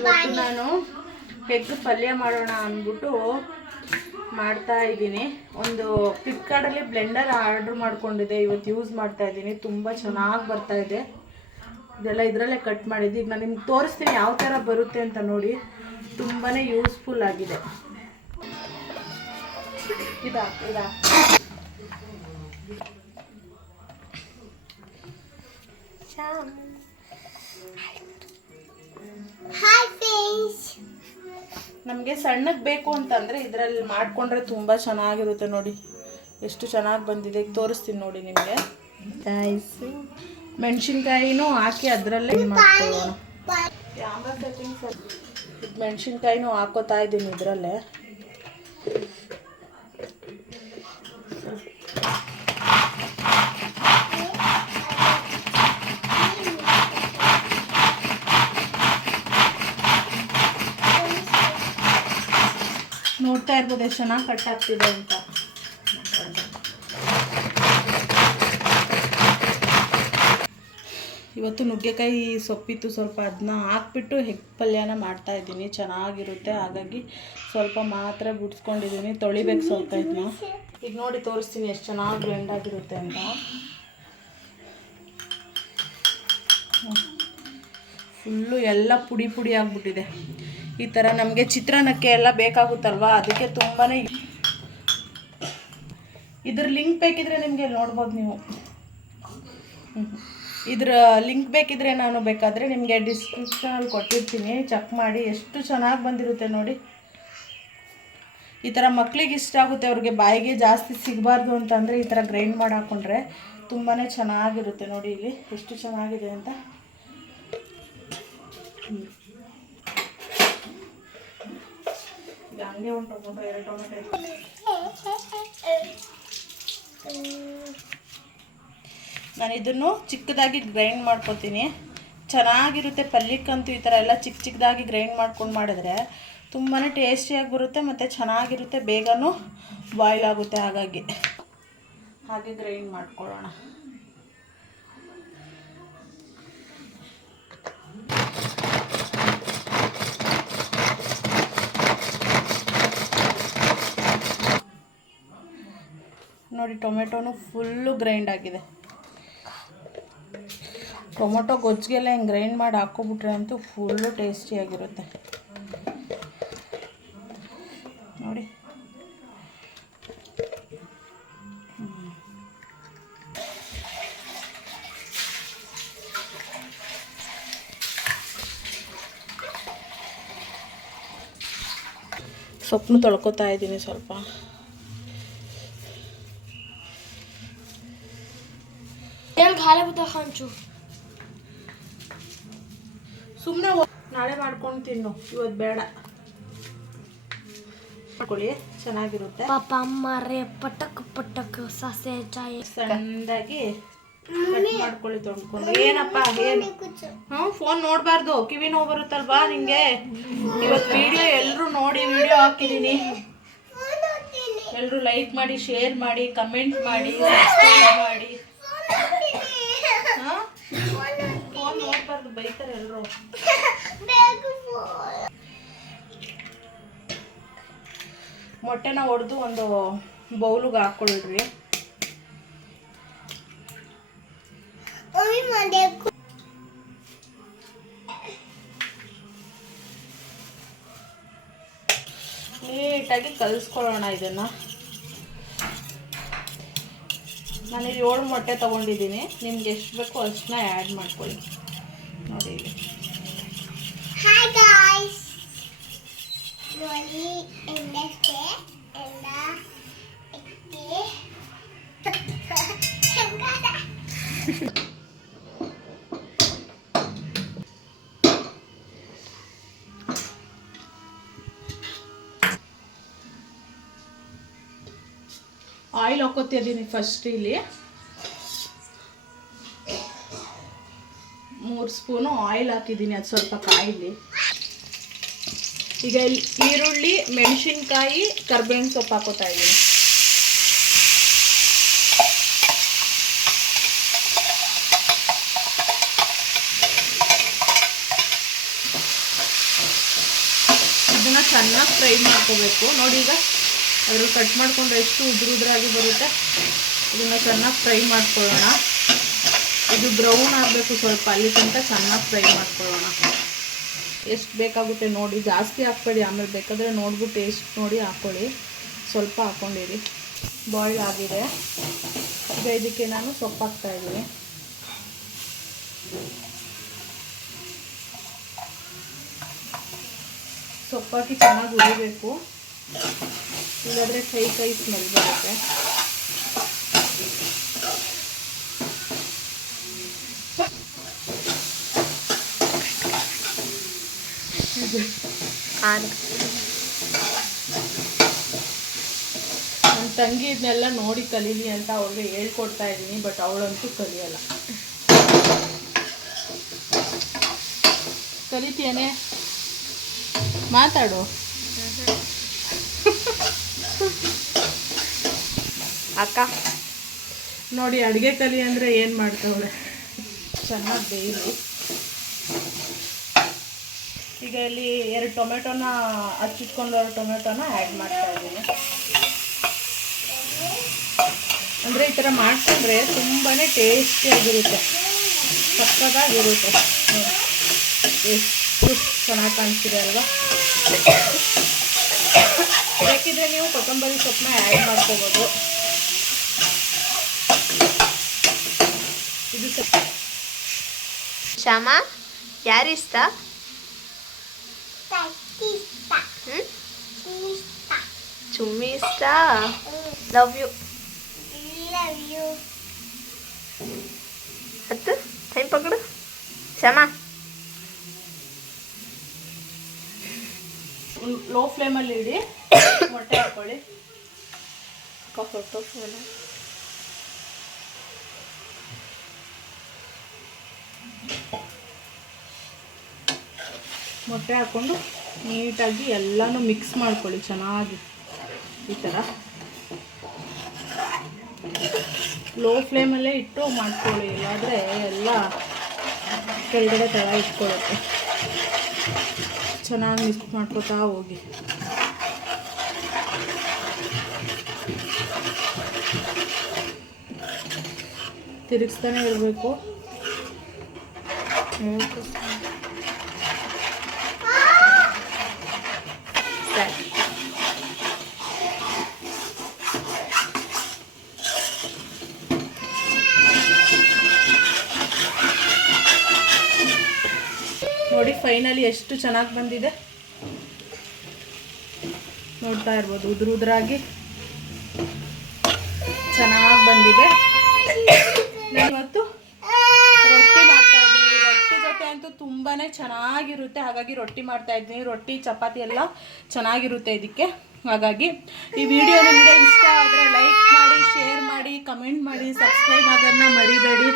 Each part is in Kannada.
ಇವತ್ತು ನಾನು ಎಗ್ ಪಲ್ಯ ಮಾಡೋಣ ಅಂದ್ಬಿಟ್ಟು ಮಾಡ್ತಾ ಇದ್ದೀನಿ. ಒಂದು ಫ್ಲಿಪ್ಕಾರ್ಟಲ್ಲಿ ಬ್ಲೆಂಡರ್ ಆರ್ಡ್ರ್ ಮಾಡ್ಕೊಂಡಿದ್ದೆ, ಇವತ್ತು ಯೂಸ್ ಮಾಡ್ತಾ ಇದ್ದೀನಿ. ತುಂಬ ಚೆನ್ನಾಗಿ ಬರ್ತಾ ಇದೆ. ಇದೆಲ್ಲ ಇದರಲ್ಲೇ ಕಟ್ ಮಾಡಿದ್ದು. ಈಗ ನಾನು ನಿಮ್ಗೆ ತೋರಿಸ್ತೀನಿ ಯಾವ ಥರ ಬರುತ್ತೆ ಅಂತ ನೋಡಿ. ತುಂಬಾ ಯೂಸ್ಫುಲ್ ಆಗಿದೆ. ಇದಾ ನಮಗೆ ಸಣ್ಣಕ್ಕೆ ಬೇಕು ಅಂತಂದರೆ ಇದರಲ್ಲಿ ಮಾಡಿಕೊಂಡ್ರೆ ತುಂಬ ಚೆನ್ನಾಗಿರುತ್ತೆ. ನೋಡಿ ಎಷ್ಟು ಚೆನ್ನಾಗಿ ಬಂದಿದೆ. ಈಗ ತೋರಿಸ್ತೀನಿ ನೋಡಿ ನಿಮಗೆ. ಮೆಣಸಿನ್ಕಾಯಿನೂ ಹಾಕಿ ಅದರಲ್ಲೇ ಮಾಡ್ಕೊಳ್ಳೋಣ. ಕ್ಯಾಮ್ರಾ ಸೆಟ್ಟಿಂಗ್ಸ್ ಮೆಣಸಿನ್ಕಾಯಿನೂ ಹಾಕೋತಾ ಇದ್ದೀನಿ ಇದರಲ್ಲೇ. ನೋಡ್ತಾ ಇರ್ಬೋದು ಎಷ್ಟು ಚೆನ್ನಾಗಿ ಕಟ್ ಆಗ್ತಿದೆ ಅಂತ. ಇವತ್ತು ನುಗ್ಗೆಕಾಯಿ ಸೊಪ್ಪಿತ್ತು ಸ್ವಲ್ಪ, ಅದನ್ನ ಹಾಕ್ಬಿಟ್ಟು ಎಗ್ ಪಲ್ಯನ ಮಾಡ್ತಾ ಇದ್ದೀನಿ. ಚೆನ್ನಾಗಿರುತ್ತೆ. ಹಾಗಾಗಿ ಸ್ವಲ್ಪ ಮಾತ್ರ ಬಿಡಿಸ್ಕೊಂಡಿದ್ದೀನಿ. ತೊಳಿಬೇಕು ಸ್ವಲ್ಪ ಇದನ್ನ. ಈಗ ನೋಡಿ ತೋರಿಸ್ತೀನಿ ಎಷ್ಟು ಚೆನ್ನಾಗಿ ಬ್ಲೆಂಡ್ ಆಗಿರುತ್ತೆ ಅಂತ. ಫುಲ್ಲು ಎಲ್ಲ ಪುಡಿ ಪುಡಿ ಆಗಿಬಿಟ್ಟಿದೆ. ಈ ಥರ ನಮಗೆ ಚಿತ್ರಾನ್ನಕ್ಕೆ ಎಲ್ಲ ಬೇಕಾಗುತ್ತಲ್ವ, ಅದಕ್ಕೆ ತುಂಬಾ. ಇದ್ರ ಲಿಂಕ್ ಬೇಕಿದ್ರೆ ನಿಮಗೆ ನೋಡ್ಬೋದು ನೀವು. ಇದ್ರ ಲಿಂಕ್ ಬೇಕಿದ್ರೆ ನಾನು ಬೇಕಾದರೆ ನಿಮಗೆ ಡಿಸ್ಕ್ರಿಪ್ಷನಲ್ಲಿ ಕೊಟ್ಟಿರ್ತೀನಿ, ಚೆಕ್ ಮಾಡಿ. ಎಷ್ಟು ಚೆನ್ನಾಗಿ ಬಂದಿರುತ್ತೆ ನೋಡಿ. ಈ ಥರ ಮಕ್ಳಿಗೆ ಇಷ್ಟ ಆಗುತ್ತೆ. ಅವ್ರಿಗೆ ಬಾಯಿಗೆ ಜಾಸ್ತಿ ಸಿಗಬಾರ್ದು ಅಂತಂದರೆ ಈ ಥರ ಗ್ರೈಂಡ್ ಮಾಡಿ ಹಾಕ್ಕೊಂಡ್ರೆ ತುಂಬಾ ಚೆನ್ನಾಗಿರುತ್ತೆ. ನೋಡಿ ಇಲ್ಲಿ ಎಷ್ಟು ಚೆನ್ನಾಗಿದೆ ಅಂತ. ಹಂಗೆ ಒಂದು ಟೊಮೊಟೊ, 2 ಟೊಮೊಟೊ. ನಾನು ಇದನ್ನು ಚಿಕ್ಕದಾಗಿ ಗ್ರೈಂಡ್ ಮಾಡ್ಕೊತೀನಿ. ಚೆನ್ನಾಗಿರುತ್ತೆ. ಪಲ್ಯಕ್ಕಂತೂ ಈ ಥರ ಎಲ್ಲ ಚಿಕ್ಕ ಚಿಕ್ಕದಾಗಿ ಗ್ರೈಂಡ್ ಮಾಡ್ಕೊಂಡು ಮಾಡಿದ್ರೆ ತುಂಬಾ ಟೇಸ್ಟಿಯಾಗಿ ಬರುತ್ತೆ ಮತ್ತು ಚೆನ್ನಾಗಿರುತ್ತೆ. ಬೇಗನೂ ಬಾಯ್ಲ್ ಆಗುತ್ತೆ. ಹಾಗೆ ಗ್ರೈಂಡ್ ಮಾಡ್ಕೊಳ್ಳೋಣ. ನೋಡಿ ಟೊಮೆಟೊನು ಫುಲ್ಲು ಗ್ರೈಂಡ್ ಆಗಿದೆ. ಟೊಮೊಟೊ ಗೊಜ್ಜಿಗೆಲ್ಲ ಹಿಂಗೆ ಗ್ರೈಂಡ್ ಮಾಡಿ ಹಾಕ್ಕೊಬಿಟ್ರೆ ಅಂತೂ ಫುಲ್ಲು ಟೇಸ್ಟಿಯಾಗಿರುತ್ತೆ ನೋಡಿ. ಸೊಪ್ಪನ್ನು ತೊಳ್ಕೊತಾ ಇದ್ದೀನಿ ಸ್ವಲ್ಪ. ಸುಮ್ಮನೆ ನಾಳೆ ಮಾಡ್ಕೊಂಡು ತಿನ್ನು, ಇವತ್ತು ಬೇಡ. ಮಾಡ್ಕೊಳ್ಳಿ, ಚೆನ್ನಾಗಿರುತ್ತೆ. ಪಾಪ ಅಮ್ಮರೇ ಪಟಕ್ ಪಟಕ್ ಸಾಸೆ ಚಾಯ್ ಸಣ್ಣದಾಗಿ ಮಾಡ್ಕೊಳ್ಳಿ ತೊಳ್ಕೊಂಡು. ಏನಪ್ಪ ಏನು? ಫೋನ್ ನೋಡಬಾರ್ದು, ಕಿವಿ ನೋವು ಬರುತ್ತಲ್ವಾ ನಿಂಗೆ. ಇವತ್ತು ವಿಡಿಯೋ ಎಲ್ಲರೂ ನೋಡಿ ವಿಡಿಯೋ ಹಾಕಿದ್ದೀನಿ. ಎಲ್ಲರೂ ಲೈಕ್ ಮಾಡಿ, ಶೇರ್ ಮಾಡಿ, ಕಮೆಂಟ್ ಮಾಡಿ, ಸಬ್ಸ್ಕ್ರೈಬ್ ಮಾಡಿ. ಫೋನ್ ನೋಡ್ಬಾರ್ದು, ಬೈತಾರೆ ಎಲ್ಲರೂ. ಮೊಟ್ಟೆನ ಹೊಡೆದು ಒಂದು ಬೌಲಿಗೆ ಹಾಕ್ಕೊಳ್ರಿ. ನೀಟಾಗಿ ಕಲಿಸ್ಕೊಳ್ಳೋಣ ಇದನ್ನು. ನಾನಿಲ್ಲಿ 7 ಮೊಟ್ಟೆ ತೊಗೊಂಡಿದ್ದೀನಿ. ನಿಮ್ಗೆ ಎಷ್ಟು ಬೇಕೋ ಅಷ್ಟನ್ನ ಆ್ಯಡ್ ಮಾಡ್ಕೊಳ್ಳಿ. ನೋಡಿ ಇಲ್ಲಿ. ಹಾಯ್ ಗಾಯ್ಸ್, ನೋಡಿ ಎಂದಕ್ಕೆ ಎಲ್ಲ ಆಯಿಲ್ ಹಾಕೋತಿದ್ದೀನಿ ಫಸ್ಟ್. ಇಲ್ಲಿ 3 ಸ್ಪೂನು ಆಯಿಲ್ ಹಾಕಿದ್ದೀನಿ. ಅದು ಸ್ವಲ್ಪ ಕಾಯಿಲಿ. ಈಗ ಈರುಳ್ಳಿ, ಮೆಣಸಿನ್ಕಾಯಿ, ಕರ್ಬೇವಿನ ಸೊಪ್ಪು ಹಾಕೋತಾ ಇದ್ದೀನಿ. ಇದನ್ನು ಚೆನ್ನಾಗಿ ಫ್ರೈ ಮಾಡ್ಕೋಬೇಕು. ನೋಡಿ ಈಗ ಅದ್ರಲ್ಲಿ ಕಟ್ ಮಾಡಿಕೊಂಡ್ರೆ ಎಷ್ಟು ಉದ್ರಾಗಿ ಬರುತ್ತೆ. ಇದನ್ನು ಚೆನ್ನಾಗಿ ಫ್ರೈ ಮಾಡ್ಕೊಳ್ಳೋಣ. ಇದು ಬ್ರೌನ್ ಆಗಬೇಕು ಸ್ವಲ್ಪ, ಅಲ್ಲಿ ತನಕ ಚೆನ್ನಾಗಿ ಫ್ರೈ ಮಾಡ್ಕೊಳ್ಳೋಣ. ಎಷ್ಟು ಬೇಕಾಗುತ್ತೆ ನೋಡಿ, ಜಾಸ್ತಿ ಹಾಕ್ಬೇಡಿ, ಆಮೇಲೆ ಬೇಕಾದರೆ ನೋಡ್ಬಿಟ್ಟು ಟೇಸ್ಟ್ ನೋಡಿ ಹಾಕ್ಕೊಳ್ಳಿ. ಸ್ವಲ್ಪ ಹಾಕ್ಕೊಂಡಿರಿ. ಬಾಯ್ಲ್ ಆಗಿದೆ. ಈಗ ಇದಕ್ಕೆ ನಾನು ಸೊಪ್ಪು ಹಾಕ್ತಾಯಿದ್ದೀನಿ. ಸೊಪ್ಪಾಕಿ ಚೆನ್ನಾಗಿ ಹುರಿಬೇಕು, ಇಲ್ಲಾಂದರೆ ಕೈ ಸ್ಮೆಲ್ ಬರುತ್ತೆ. ನನ್ನ ತಂಗಿ ಇದನ್ನೆಲ್ಲ ನೋಡಿ ಕಲೀಲಿ ಅಂತ ಅವ್ರಿಗೆ ಹೇಳ್ಕೊಡ್ತಾ ಇದ್ದೀನಿ, ಬಟ್ ಅವಳಂತೂ ಕಲಿಯಲ್ಲ. ಕಲಿತೀಯನೇ? ಮಾತಾಡು ಅಕ್ಕ. ನೋಡಿ ಅಡುಗೆ ಕಲಿ ಅಂದರೆ ಏನು ಮಾಡ್ತಾವಳೆ. ಚೆನ್ನಾಗಿ ಬೇಯಲಿ. ಈಗ ಇಲ್ಲಿ 2 ಟೊಮೆಟೊನ ಹಚ್ಚಿಟ್ಕೊಂಡಿರೋ ಟೊಮೆಟೊನ ಆ್ಯಡ್ ಮಾಡ್ತಾ ಇದ್ದೀನಿ. ಅಂದರೆ ಈ ಥರ ಮಾಡಿಕೊಂಡ್ರೆ ತುಂಬಾ ಟೇಸ್ಟಿಯಾಗಿರುತ್ತೆ, ಸಕ್ಕತ್ತಾಗಿರುತ್ತೆ. ಎಷ್ಟು ಚೆನ್ನಾಗಿ ಕಾಣಿಸ್ತಿದೆ ಅಲ್ವಾ. ಬೇಕಿದ್ರೆ ನೀವು ಕೊತ್ತಂಬರಿ ಸೊಪ್ಪನ್ನ ಆ್ಯಡ್ ಮಾಡ್ಕೋಬೋದು. ಇದು ಶ್ಯಾಮ ಯಾರಿಷ್ಟ? ಚುಮ್ಮಿ ಇಷ್ಟ. Love you. ಹತ್ತು ಟೈಮ್ ಪಕಡು ಶ್ಯಾಮ. ಲೋ ಫ್ಲೇಮಲ್ಲಿ ಇಡಿ. ಮೊಟ್ಟೆ ಹಾಕ್ಕೊಳ್ಳಿ. ಮೊಟ್ಟೆ ಹಾಕ್ಕೊಂಡು ನೀಟಾಗಿ ಎಲ್ಲನೂ ಮಿಕ್ಸ್ ಮಾಡ್ಕೊಳ್ಳಿ ಚೆನ್ನಾಗಿ. ಈ ಥರ ಲೋ ಫ್ಲೇಮಲ್ಲೇ ಇಟ್ಟು ಮಾಡ್ಕೊಳ್ಳಿ, ಇಲ್ಲಾಂದರೆ ಎಲ್ಲ ಕೆಳಗಡೆ ತಳ ಇಟ್ಕೊಳ್ಳುತ್ತೆ. ಚೆನ್ನಾಗಿ ಮಿಕ್ಸ್ ಮಾಡ್ಕೊತಾ ಹೋಗಿ. ತಿರುಗಿಸ್ತಾನೆ ಇರಬೇಕು. ನೋಡಿ ಫೈನಲಿ ಎಷ್ಟು ಚೆನ್ನಾಗಿ ಬಂದಿದೆ, ನೋಡ್ತಾ ಇರ್ಬೋದು. ಉದುರಾಗಿ ಚೆನ್ನಾಗಿ ಬಂದಿದೆ. ನಾನಿವತ್ತು ರೊಟ್ಟಿ ಮಾಡ್ತಾ ಇದ್ದೀನಿ. ರೊಟ್ಟಿ ಜೊತೆ ಅಂತೂ ತುಂಬಾ ಚೆನ್ನಾಗಿರುತ್ತೆ, ಹಾಗಾಗಿ ರೊಟ್ಟಿ ಮಾಡ್ತಾ ಇದ್ದೀನಿ. ರೊಟ್ಟಿ ಚಪಾತಿ ಎಲ್ಲ ಚೆನ್ನಾಗಿರುತ್ತೆ ಇದಕ್ಕೆ. ಹಾಗಾಗಿ ಈ ವಿಡಿಯೋ ನಿಮಗೆ ಇಷ್ಟ ಆದರೆ ಲೈಕ್ ಮಾಡಿ, ಶೇರ್ ಮಾಡಿ, ಕಮೆಂಟ್ ಮಾಡಿ, ಸಬ್ಸ್ಕ್ರೈಬ್ ಆಗೋದನ್ನ ಮರಿಬೇಡಿ.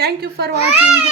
Thank you for watching.